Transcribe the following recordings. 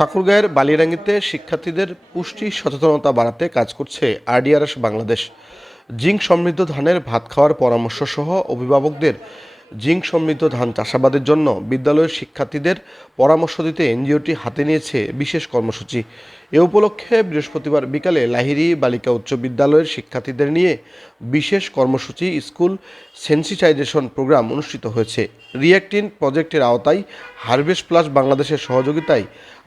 ঠাকুরগাঁয়ের বালিয়াডাঙ্গিতে শিক্ষার্থীদের পুষ্টি সচেতনতা বাড়াতে কাজ করছে আরডিআরএস বাংলাদেশ। জিঙ্ক সমৃদ্ধ ধানের ভাত খাওয়ার পরামর্শ সহ অভিভাবকদের জিঙ্ক সমৃদ্ধ ধান চাষাবাদের জন্য বিদ্যালয়ের শিক্ষার্থীদের পরামর্শ দিতে এনজিওটি হাতে নিয়েছে বিশেষ কর্মসূচি। এ উপলক্ষে বৃহস্পতিবার বিকালে লাহিড়ী বালিকা উচ্চ বিদ্যালয়ের শিক্ষার্থীদের নিয়ে বিশেষ কর্মসূচি স্কুল সেন্সিটাইজেশন প্রোগ্রাম অনুষ্ঠিত হয়েছে। রিঅ্যাক্ট-ইন প্রজেক্টের আওতায় হারভেস্ট প্লাস বাংলাদেশের সহযোগিতায়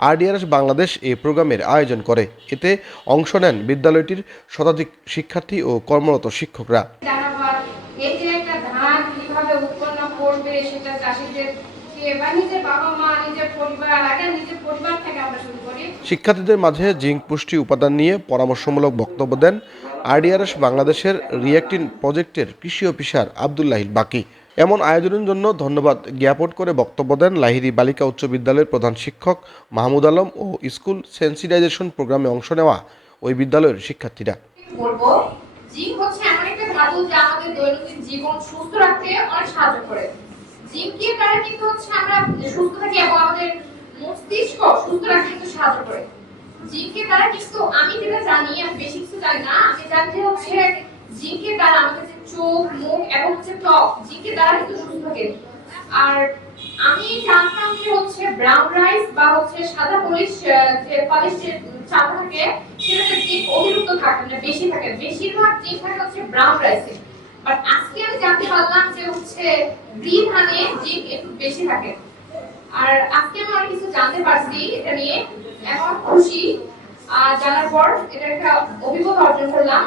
আরডিআরএস বাংলাদেশ এই প্রোগ্রামের আয়োজন করে। এতে অংশ নেন বিদ্যালয়টির শতাধিক শিক্ষার্থী ও কর্মরত শিক্ষকরা। এই যে একটা ধান কিভাবে উৎপন্ন করবে সেটা চাষিদের বা নিজের বাবা মা নিজের পরিবার আগে নিজের পরিবার থেকে আমরা শুরু করি। শিক্ষার্থীদের মাঝে জিঙ্ক পুষ্টি উপাদান নিয়ে পরামর্শমূলক বক্তব্য দেন আরডিআরএস বাংলাদেশের রিঅ্যাক্ট-ইন প্রজেক্টের কৃষি অফিসার আব্দুল্লাহিল বাকি। এমন আয়োজনের জন্য ধন্যবাদ জ্ঞাপন করে বক্তব্য দেন লাহিড়ী বালিকা উচ্চ বিদ্যালয়ের প্রধান শিক্ষক মাহমুদ আলম ও স্কুল সেন্সিটাইজেশন প্রোগ্রামে অংশ নেওয়া ওই বিদ্যালয়ের শিক্ষার্থীরা। জিঙ্ক হচ্ছে এমন একটা ধাতু যা আমাদের দৈনন্দিন জীবন সুস্থ রাখতে অনেক সাহায্য করে। জিঙ্কের কারণে কিন্তু হচ্ছে আমরা সুস্থ থাকি এবং আমাদের মস্তিষ্ক সুস্থ রাখতে কিন্তু সাহায্য করে। জিঙ্কের দ্বারা কিন্তু আমি যেটা জানি, আমি বেশি কিছু জানি না, আমি জানি যে হচ্ছে জিঙ্কের দ্বারা আমাদের যে চোখ মুখ এবং হচ্ছে ত্বক জিঙ্কের দ্বারা কিন্তু সুস্থ থাকে। আর আমি জানতাম যে হচ্ছে ব্রাউন রাইস বা হচ্ছে সাদা পালিশ যে চাল থাকে সেটাতে জিঙ্ক অতিরিক্ত থাকে না, বেশি থাকে। বেশিরভাগ জিঙ্ক থাকে হচ্ছে ব্রাউন রাইসে, বাট আজকে আমি জানতে পারলাম যে হচ্ছে গ্রিন ধানে জিঙ্ক একটু বেশি থাকে। আর আজকে আমি অনেক কিছু জানতে পারছি এটা নিয়ে, এখন খুশি। আর জানার পর এটা একটা অভিজ্ঞতা অর্জন করলাম।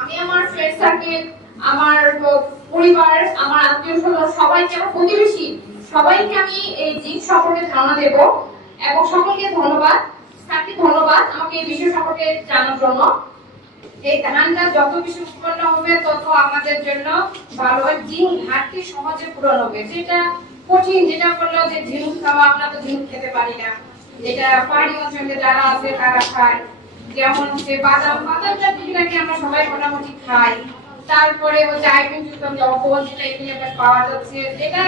আমি আমার ফ্রেন্ড সার্কেল, আমার পরিবার, আমার আত্মীয়-স্বজন সবাইকে, আমার প্রতিবেশী সবাইকে আমি এই জিঙ্ক সম্পর্কে ধারণা দেব এবং সকলকে ধন্যবাদ আমাকে এই বিষয় সম্পর্কে জানার জন্য। এই ধানটা যত বেশি উৎপন্ন হবে তত আমাদের জন্য ভালো হয়। জিঙ্ক ঘাটতি সহজে পূরণ হবে, যেটা কঠিন, যেটা বললো যে ঝিনুক খাওয়া, আমরা তো ঝিনুক খেতে পারি না, যেটা পাহাড়ি অঞ্চলে যারা আছে তারা খায়। যেমন হচ্ছে বাদামটা নাকি আমরা সবাই মোটামুটি খাই। তারপরে হচ্ছে আয়োডিন যুক্ত লবণ যেটা এখানে পাওয়া যাচ্ছে, যেটা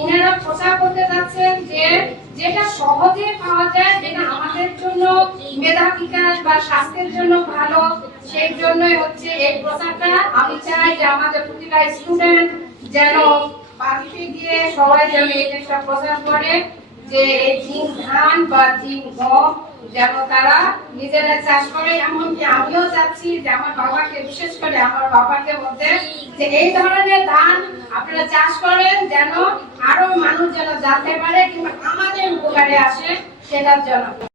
ইনারা প্রচার করতে যাচ্ছেন যে যেটা সহজে পাওয়া যায়, যেটা আমাদের জন্য মেধা বিকাশ বা স্বাস্থ্যের জন্য ভালো, সেই জন্যই হচ্ছে এই প্রচারটা। আমি চাই যে আমাদের প্রতিটা স্টুডেন্ট যেন বাড়িতে গিয়ে সবাই যেন এই জিনিসটা প্রচার করে যে এই জিঙ্ক ধান বা জিঙ্ক গম যেন তারা নিজেরা চাষ করে। এমনকি আমিও চাচ্ছি যে আমার বাবাকে, বিশেষ করে আমার বাবাকে বলতে যে এই ধরনের ধান আপনারা চাষ করেন যেন আরো মানুষ যেন জানতে পারে কিংবা আমাদের উপকারে আসে সেটার জন্য।